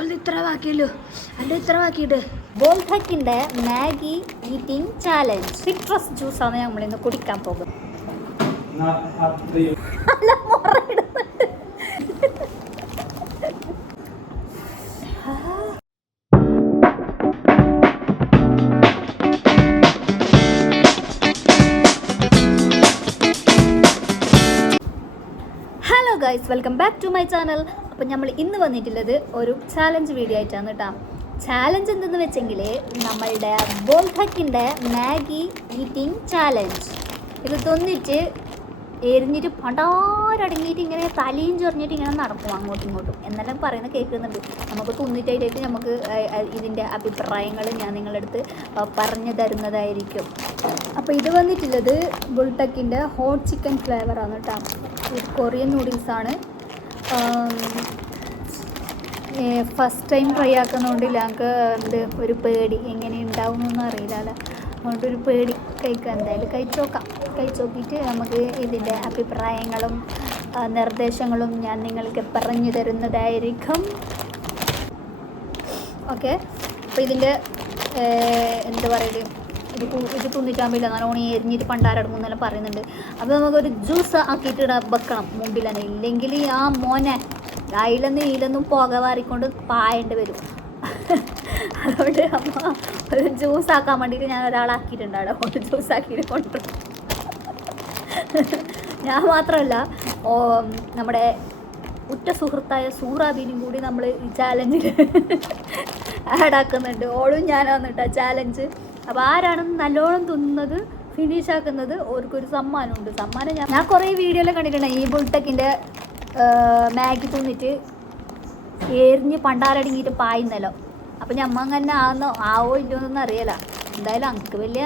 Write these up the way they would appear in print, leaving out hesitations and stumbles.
ഇത്ര ബാക്കിയല്ലോ അല്ല ഇത്ര ബാക്കിയിട്ട് ബോൾട്ടക്കിൻ്റെ മാഗി ഈറ്റിംഗ് ചാലഞ്ച് സിട്രസ് ജ്യൂസാണ് നമ്മളിന്ന് കുടിക്കാൻ പോകുന്നത്. Hello guys, welcome back to my channel. അപ്പം നമ്മൾ ഇന്ന് വന്നിട്ടുള്ളത് ഒരു ചാലഞ്ച് വീഡിയോ ആയിട്ടാണ് കേട്ടോ. ചാലഞ്ച് എന്തെന്ന് വെച്ചെങ്കിൽ നമ്മളുടെ ബോൾട്ടക്കിൻ്റെ മാഗി ഈറ്റിംഗ് ചാലഞ്ച്. ഇത് തിന്നിട്ട് എരിഞ്ഞിട്ട് പണ്ടാരടങ്ങിയിട്ട് ഇങ്ങനെ തലയും ചൊറിഞ്ഞിട്ട് ഇങ്ങനെ നടക്കും അങ്ങോട്ടും ഇങ്ങോട്ടും എന്നെല്ലാം പറയുന്നത് കേൾക്കുന്നുണ്ട്. നമുക്ക് തിന്നിട്ടായിട്ട് നമുക്ക് ഇതിൻ്റെ അഭിപ്രായങ്ങൾ ഞാൻ നിങ്ങളുടെ അടുത്ത് പറഞ്ഞു തരുന്നതായിരിക്കും. അപ്പോൾ ഇത് വന്നിട്ടുള്ളത് ബുൾട്ടക്കിൻ്റെ ഹോട്ട് ചിക്കൻ ഫ്ലേവറാണ് കേട്ടോ. ഇത് കൊറിയൻ നൂഡിൽസാണ്. ഫസ്റ്റ് ടൈം ട്രൈ ആക്കുന്നതുകൊണ്ട് ഞങ്ങൾക്ക് എന്ത് ഒരു പേടി, എങ്ങനെ ഉണ്ടാവുമെന്നൊന്നും അറിയില്ലല്ലോ. അതുകൊണ്ടൊരു പേടി. എന്തായാലും കഴിച്ച് നോക്കിയിട്ട് നമുക്ക് ഇതിൻ്റെ അഭിപ്രായങ്ങളും നിർദ്ദേശങ്ങളും ഞാൻ നിങ്ങൾക്ക് പറഞ്ഞു തരുന്നതായിരിക്കും. ഓക്കെ, അപ്പോൾ ഇതിൻ്റെ എന്താ പറയുക, ഇത് തിന്നിട്ടാകുമ്പില്ല നല്ലോണം എരിഞ്ഞിട്ട് പണ്ടാരടങ്ങുന്നെല്ലാം പറയുന്നുണ്ട്. അപ്പോൾ നമുക്കൊരു ജ്യൂസ് ആക്കിയിട്ട് വെക്കണം മുമ്പിൽ തന്നെ. ഇല്ലെങ്കിൽ ആ മോനെ ഇതിലൊന്നും പുക വാറിക്കൊണ്ട് പായേണ്ടി വരും. അതുകൊണ്ട് അമ്മ ഒരു ജ്യൂസ് ആക്കാൻ വേണ്ടിയിട്ട് ഞാൻ ഒരാളാക്കിയിട്ടുണ്ട്. അവിടെ ജ്യൂസ് ആക്കിയിട്ട് കൊണ്ടുവരും. ഞാൻ മാത്രമല്ല, നമ്മുടെ ഉറ്റ സുഹൃത്തായ സൂറാബീനും കൂടി നമ്മൾ ഈ ചാലഞ്ചിൽ ആഡാക്കുന്നുണ്ട്. ഓളും ഞാനാണ് കേട്ടോ ചാലഞ്ച്. അപ്പോൾ ആരാണ് നല്ലോണം തിന്നുന്നത്, ഫിനിഷ് ആക്കുന്നത്, അവർക്കൊരു സമ്മാനമുണ്ട്. സമ്മാനം ഞാൻ കുറേ വീഡിയോയിലും കണ്ടിട്ടുണ്ട്. ഈ ബുൾട്ടക്കിൻ്റെ മാഗി തിന്നിട്ട് എരിഞ്ഞ് പണ്ടാരടങ്ങിയിട്ട് പായുന്നല്ലോ. അപ്പം ഞമ്മ അങ്ങനെ ആവോ ഇല്ലയോന്നൊന്നും അറിയില്ല. എന്തായാലും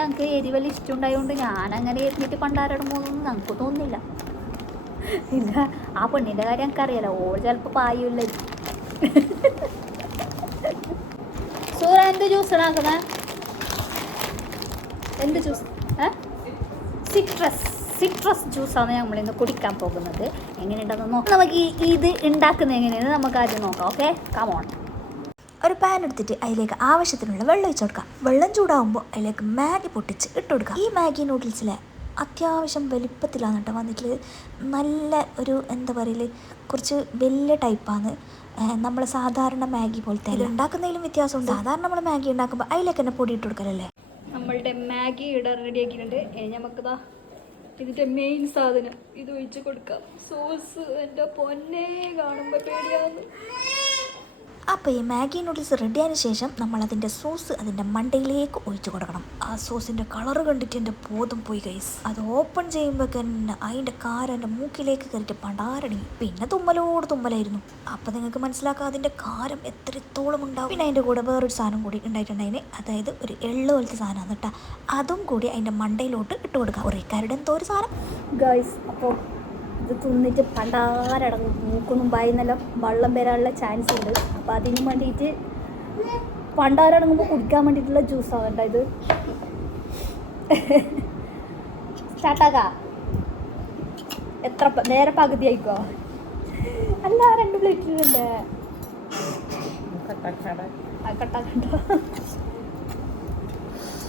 എനിക്ക് എരിവെല്ലാം ഇഷ്ടമുണ്ടായതുകൊണ്ട് ഞാനങ്ങനെ എരിഞ്ഞിട്ട് പണ്ടാരടങ്ങുമെന്നൊന്നും ഞങ്ങൾക്ക് തോന്നുന്നില്ല. പിന്നെ ആ പെണ്ണിൻ്റെ കാര്യം എനിക്കറിയാലോ, ഓൾ ചിലപ്പോൾ പായൂല്ല. സൂറ എന്ത് ജ്യൂസ് ആക്കുന്നത്? എന്ത് ജ്യൂസ്? സിട്രസ് ജ്യൂസാണ് നമ്മളിന്ന് കുടിക്കാൻ പോകുന്നത്. എങ്ങനെയുണ്ടെന്ന് നോക്കാം. നമുക്ക് ഇത് ഉണ്ടാക്കുന്നത് എങ്ങനെയാണ് നമുക്ക് ആദ്യം നോക്കാം. Okay, come on. ഒരു പാൻ എടുത്തിട്ട് അതിലേക്ക് ആവശ്യത്തിനുള്ള വെള്ളം ഒഴിച്ചു കൊടുക്കാം. വെള്ളം ചൂടാകുമ്പോൾ അതിലേക്ക് മാഗി പൊട്ടിച്ച് ഇട്ട് കൊടുക്കാം. ഈ മാഗി നൂഡിൽസിലെ അത്യാവശ്യം വലിപ്പത്തിലാണ് കേട്ടോ വന്നിട്ടുള്ളത്. നല്ല ഒരു എന്താ പറയല്, കുറച്ച് വലിയ ടൈപ്പാണ്. നമ്മൾ സാധാരണ മാഗി പോലത്തെ അല്ല. ഉണ്ടാക്കുന്നതിലും വ്യത്യാസമുണ്ട്. സാധാരണ നമ്മൾ മാഗി ഉണ്ടാക്കുമ്പോൾ അതിലേക്ക് തന്നെ പൊടി ഇട്ട് കൊടുക്കലല്ലേ. നമ്മളുടെ മാഗി ഇടാൻ റെഡിയാക്കിയിട്ടുണ്ട്. നമുക്കിതാ ഇതിൻ്റെ മെയിൻ സാധനം ഇത് ഒഴിച്ച് കൊടുക്കാം. സോസ്. എൻ്റെ പൊന്നെ, കാണുമ്പോൾ പേടിയാവുന്നു. അപ്പോൾ ഈ മാഗി നൂഡിൽസ് റെഡിയായതിനു ശേഷം നമ്മൾ അതിൻ്റെ സോസ് അതിൻ്റെ മണ്ടയിലേക്ക് ഒഴിച്ചു കൊടുക്കണം. ആ സോസിൻ്റെ കളറ് കണ്ടിട്ട് എൻ്റെ ബോധം പോയി ഗൈസ്. അത് ഓപ്പൺ ചെയ്യുമ്പോൾ തന്നെ അതിൻ്റെ കാരം എൻ്റെ മൂക്കിലേക്ക് കയറിയിട്ട് പണ്ടാരടങ്ങി. പിന്നെ തുമ്മലായിരുന്നു. അപ്പോൾ നിങ്ങൾക്ക് മനസ്സിലാക്കാം അതിൻ്റെ കാരം എത്രത്തോളം ഉണ്ടാവും. പിന്നെ അതിൻ്റെ കൂടെ വേറൊരു സാധനം കൂടി ഉണ്ടായിട്ടുണ്ടായിന്. അതായത് ഒരു എള്ള് പോലത്തെ സാധനമാണ് കേട്ടോ. അതും കൂടി അതിൻ്റെ മണ്ടയിലോട്ട് ഇട്ട് കൊടുക്കാം. കുറേ കാരുടെ എന്തോ ഒരു സാധനം ഗൈസ്. അപ്പോൾ ഇത് തിന്നിട്ട് പണ്ടാരടങ്ങും. മൂക്കൊന്നും പായുന്നെല്ലാം വെള്ളം വരാനുള്ള ചാൻസ് ഉണ്ട്. അപ്പോൾ അതിന് വേണ്ടിയിട്ട് പണ്ടാരടങ്ങുമ്പോൾ കുടിക്കാൻ വേണ്ടിയിട്ടുള്ള ജ്യൂസാണ് കേട്ടോ ഇത്. സ്റ്റാർട്ടാക്കാം. എത്ര നേരെ പകുതി ആയിക്കോ? അല്ല, 2 പ്ലേറ്റിലുണ്ട്. കട്ടാക്കണ്ട,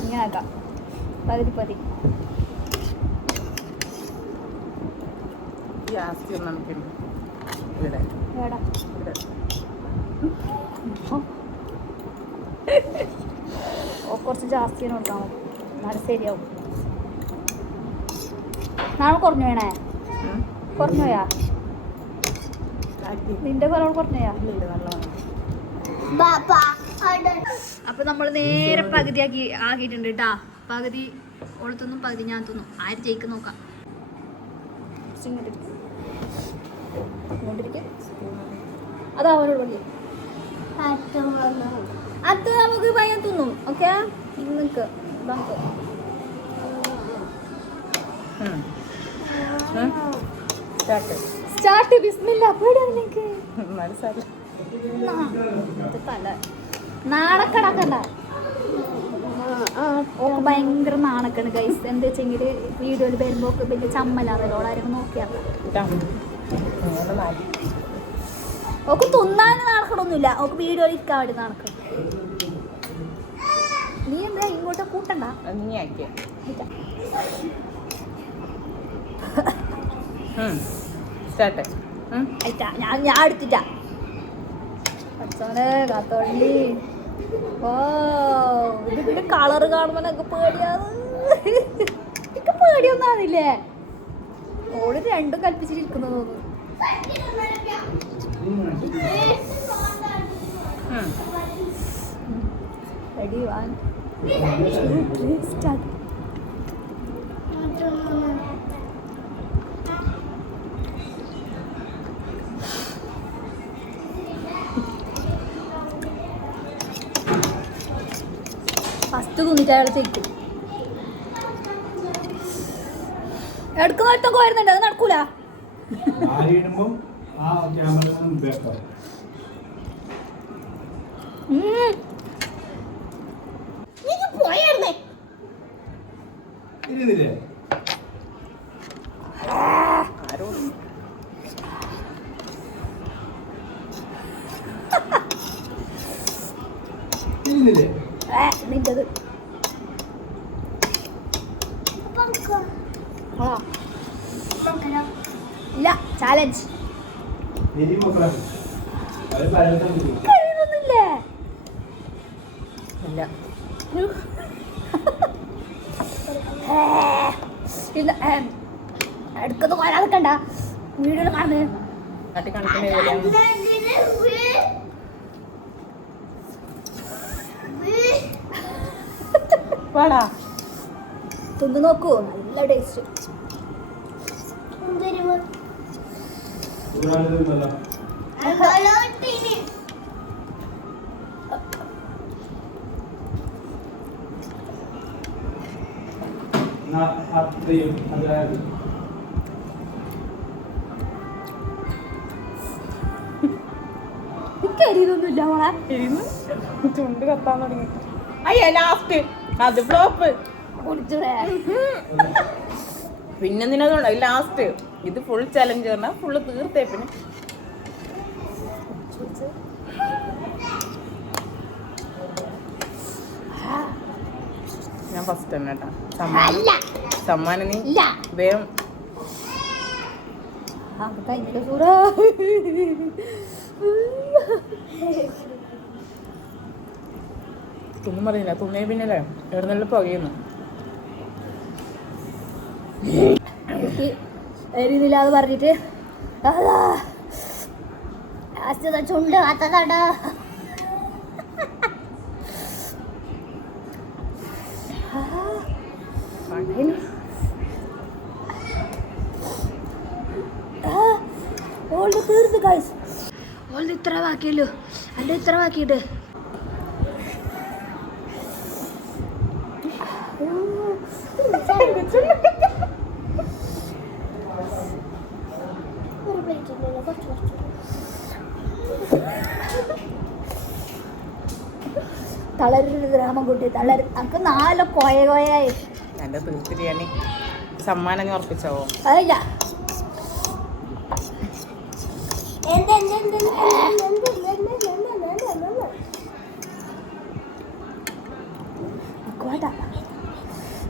ഇങ്ങനെ ആക്കാം. പകുതി കുറച്ച് ജാസ്തി കൊടുക്കാം, എന്നാലും ശരിയാവും. നാളെ കുറഞ്ഞു വേണേ? കുറഞ്ഞോയാ? നിന്റെ കുറവ് കുറഞ്ഞോയാ? അപ്പൊ നമ്മൾ നേരെ പകുതി ആക്കിയിട്ടുണ്ട് കേട്ടാ. പകുതി ഓൾ തിന്നും, പകുതി ഞാൻ തിന്നും. ആര് ജയിക്കും നോക്കാം. അതാ അവനോട് പറഞ്ഞു അത് നമുക്ക് പയ്യൻ തിന്നും. ഓക്കെ, നിക്ക് സ്റ്റാർട്ട്. ബിസ്മില്ല. പേടിയാ തല നാണക്കടാക്കണ്ട. ഓക്ക് ഭയങ്കര നാണക്കാണ് ഗൈസ്. എന്താ വെച്ചെങ്കിൽ വീഡിയോയിൽ വരുമ്പോൾ വലിയ ചമ്മലാണല്ലോ. ആരെങ്കിലും നോക്കിയാൽ ഓക്ക് തിന്നാൻ നടക്കണമൊന്നുമില്ല, ഓക്ക് വീഡിയോയിൽ ഇരിക്കാൻ വേണ്ടി നടക്കണം. നീ എന്താ ഇങ്ങോട്ട് കൂട്ടണ്ട, നീ ആക്കിയ സ്റ്റാർട്ട്. ഞാൻ എടുത്തിട്ടാ അച്ഛനെ കാത്തോളി. ഓ ഇതിന്റെ കളറ് കാണുമ്പോ എനിക്ക് പേടിയാണ്. എനിക്ക് പേടിയൊന്നും ആവില്ലേ? ഓള് രണ്ടും കൽപ്പിച്ചിരിക്കുന്നു തോന്നുന്നു. Ready 1 2 3 start. ഫസ്റ്റ് കുന്നിട്ട് അയാൾ ചെയ്യും. എടുക്കുന്നൊക്കെ വരുന്നുണ്ട്, അത് നടക്കൂല. പോയായിരുന്നേ നിന്റത്. ഇല്ല ചാലഞ്ച് കഴിയുന്നില്ലേ? ഇല്ല എടുക്കുന്ന കൊരാതൊക്കെണ്ട വീഡിയോയിൽ കാണുന്നത്. കാട്ടി കാണിക്കണേ വേടാ. തിന്ന് നോക്കൂ, നല്ല ടേസ്റ്റ്. കരിയൊന്നുമില്ല മോളെ, ചുണ്ട് കത്താൻ തുടങ്ങി. അയ്യ ലാസ്റ്റ് അത് ഫ്ലോപ്പ്. പിന്നെ നിന്നതുകൊണ്ട് ലാസ്റ്റ് ഇത് ഫുൾ ചലഞ്ച് പറഞ്ഞാൽ ഫുള്ള് തീർത്തേ. പിന്നെ ഞാൻ ഫസ്റ്റ് തന്നെ കേട്ടാ. സമ്മാനം നീ വേഗം ഒന്നും പറയില്ല. തുമ്മേ പിന്നല്ലേ എവിടുന്നല്ല പുകയുന്നു. എരിയുന്നില്ലാന്ന് പറഞ്ഞിട്ട് ചുണ്ട് കാത്തതാടാ. ഓൾഡ് തീർത്ത് ഗൈസ്. ഓൾഡ് ഇത്ര ബാക്കിയല്ലോ, എൻ്റെ ഇത്ര ബാക്കിയിട്ട്. തളരരുത് രാമൻകുട്ടി, തളരും. നമുക്ക് 4 കൊയായി. എൻ്റെ തീർത്തിരിയാണി സമ്മാനം നീ ഉറപ്പിച്ചാവോ? അതില്ല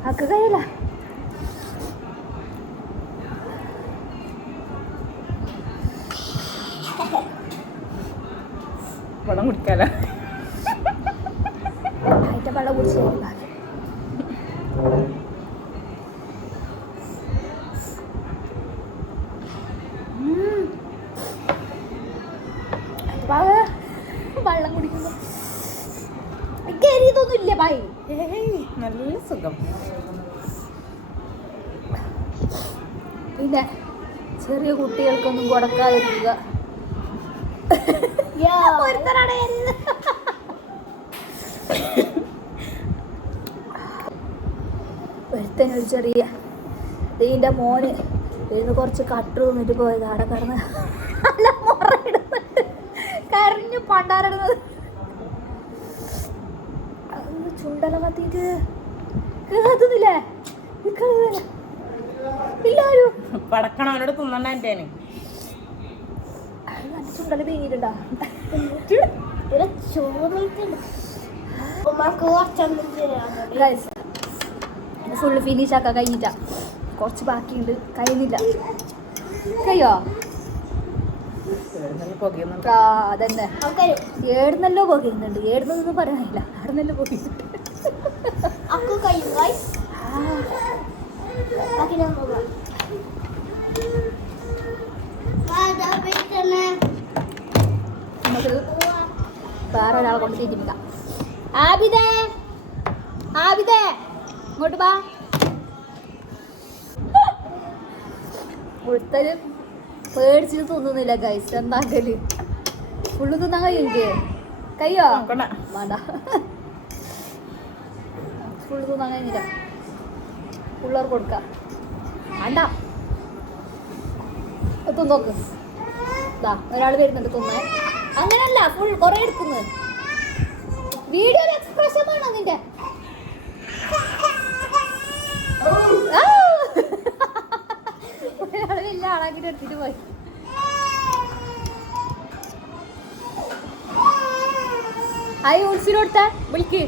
അക്ക് കഴിയില്ല. വെള്ളം കുടിക്കാല. അതിന്റെ വെള്ളം കുടിച്ചു. വെള്ളം കുടിക്കുന്നു. കരിയതൊന്നും ഇല്ല ഭായി. നല്ല സുഖം. പിന്നെ ചെറിയ കുട്ടികൾക്കൊന്നും കൊടുക്കാതിരിക്കുക. ഒരുത്തനൊരു ചെറിയ ഇതിൻ്റെ മോന് ഇരുന്ന് കുറച്ച് കട്ട് തിന്നിട്ട് പോയത് അവിടെ കിടന്ന് നല്ല മുറയിടുന്നുണ്ട്, കരഞ്ഞു പണ്ടാരിടുന്നത്. ചുണ്ടല കത്തിയിട്ട് കേൾക്കുന്നില്ലേ? എല്ലാരും പടക്കണം അവനോട് തിന്നണ്ട. എൻ്റെ ചുണ്ടല് പിരിഞ്ഞിട്ടുണ്ടോ? ഫുള്ള് ഫിനിഷ് ആക്കാൻ കഴിഞ്ഞിട്ടാ, കുറച്ച് ബാക്കിയുണ്ട്, കഴിയുന്നില്ല. കഴിയോ? പുകയുന്നുണ്ട്. ആ അതന്നെ, ഏടുന്നല്ലോ പോകുന്നുണ്ട്. ഏടുന്നതൊന്നും പറയാനില്ല, ആടുന്നല്ലോ പോകുന്നുണ്ട്. നമുക്ക് വേറെ ഒരാളെ കൊണ്ട് ചെയ്യിപ്പിക്കാം. ആബിദേ, ആബിദേ ഇങ്ങോട്ട് വാ. ഒരുത്തര് പേടിച്ചിട്ട് തോന്നുന്നില്ല ഗൈസ്. എന്താക്കല്? ഫുള്ള് തിന്നാൻ കഴിയും കയ്യോ? വേണ്ട, ഫുള്ള് തിന്നാൻ കഴിഞ്ഞില്ല. പിള്ളേർക്ക് കൊടുക്കാം. വേണ്ട, തിന്നോക്ക്. ഇതാ ഒരാൾ വരുന്നുണ്ട് തിന്നാൻ. അങ്ങനല്ല, ഫുൾ കുറെ എടുക്കുന്നത്. വീഡിയോ എക്സ്പ്രഷൻ ആണോ നിന്റെ? ഒരാൾ വലിയ ആളാക്കിട്ട് എടുത്തിട്ട് പോയി. ഹായ് ഉൾസിനോടുത്ത വിളിക്ക്.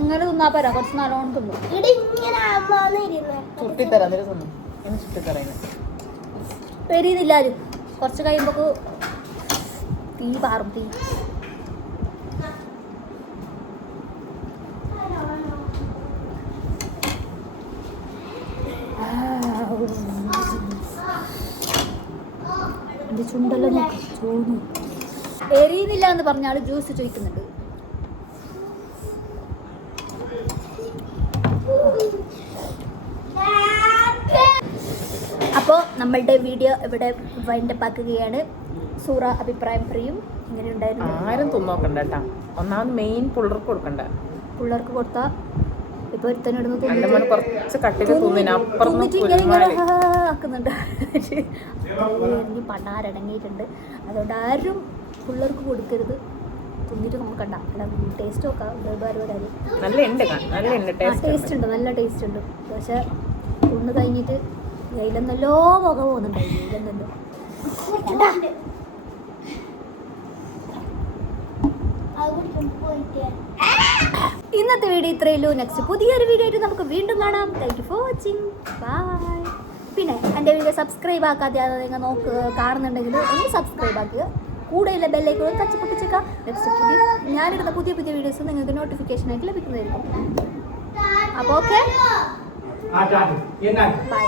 ഇങ്ങനെ തിന്നാ പോരാ, കുറച്ച് നല്ലോണം തിന്നു. പെരിയുന്നില്ല ആരും. കുറച്ച് കഴിയുമ്പോ തീ പാറും. തീ എൻ്റെ ചുണ്ടല്ലോ ചോന്നു. എരിയുന്നില്ല എന്ന് പറഞ്ഞാൽ ജ്യൂസ് ചോദിക്കുന്നുണ്ട്. അപ്പോൾ നമ്മളുടെ വീഡിയോ ഇവിടെ വൈൻഡപ്പ് ആക്കുകയാണ്. സൂറ അഭിപ്രായം പറയും. ഇങ്ങനെ ഉണ്ടായിരുന്നു. ആരും തിന്നോക്കണ്ട കേട്ടാ. ഒന്നാമത് മെയിൻ പിള്ളേർക്ക് കൊടുക്കണ്ട. പിള്ളേർക്ക് കൊടുത്താൽ ഇപ്പൊ ഒരുത്തനിടുന്നു കുറച്ച് കട്ടില് ആക്കുന്നുണ്ട്. എനിക്ക് പണ്ടാരടങ്ങിയിട്ടുണ്ട്. അതുകൊണ്ട് ആരും പിള്ളേർക്ക് കൊടുക്കരുത്. തിന്നിട്ട് നോക്കണ്ട. ടേസ്റ്റ് നോക്കാം. ടേസ്റ്റ് ഉണ്ട്, നല്ല ടേസ്റ്റ് ഉണ്ട്. പക്ഷെ തിന്ന് കഴിഞ്ഞിട്ട് കയ്യിലെന്നല്ലോ പുക പോകുന്നുണ്ടായി. കയ്യിലെന്നല്ലോ ഇന്നത്തെ വീഡിയോ ഇത്രയുള്ളൂ. നെക്സ്റ്റ് പുതിയൊരു വീഡിയോ ആയിട്ട് നമുക്ക് വീണ്ടും കാണാം. Thank you for watching. Bye. പിന്നെ എൻ്റെ വീഡിയോ സബ്സ്ക്രൈബ് ആക്കാതെ നിങ്ങൾ കാണുന്നുണ്ടെങ്കിൽ ഒന്ന് സബ്സ്ക്രൈബ് ആക്കുക. കൂടെയുള്ള ബെല്ലൈക്കൺ ടച്ച് പൊട്ടിച്ചേക്കാം. നെക്സ്റ്റ് ഞാനിടുന്ന പുതിയ വീഡിയോസ് നിങ്ങൾക്ക് നോട്ടിഫിക്കേഷൻ ആയിട്ട് ലഭിക്കുന്നതായിരിക്കും. അപ്പോൾ ഓക്കെ, ബൈ.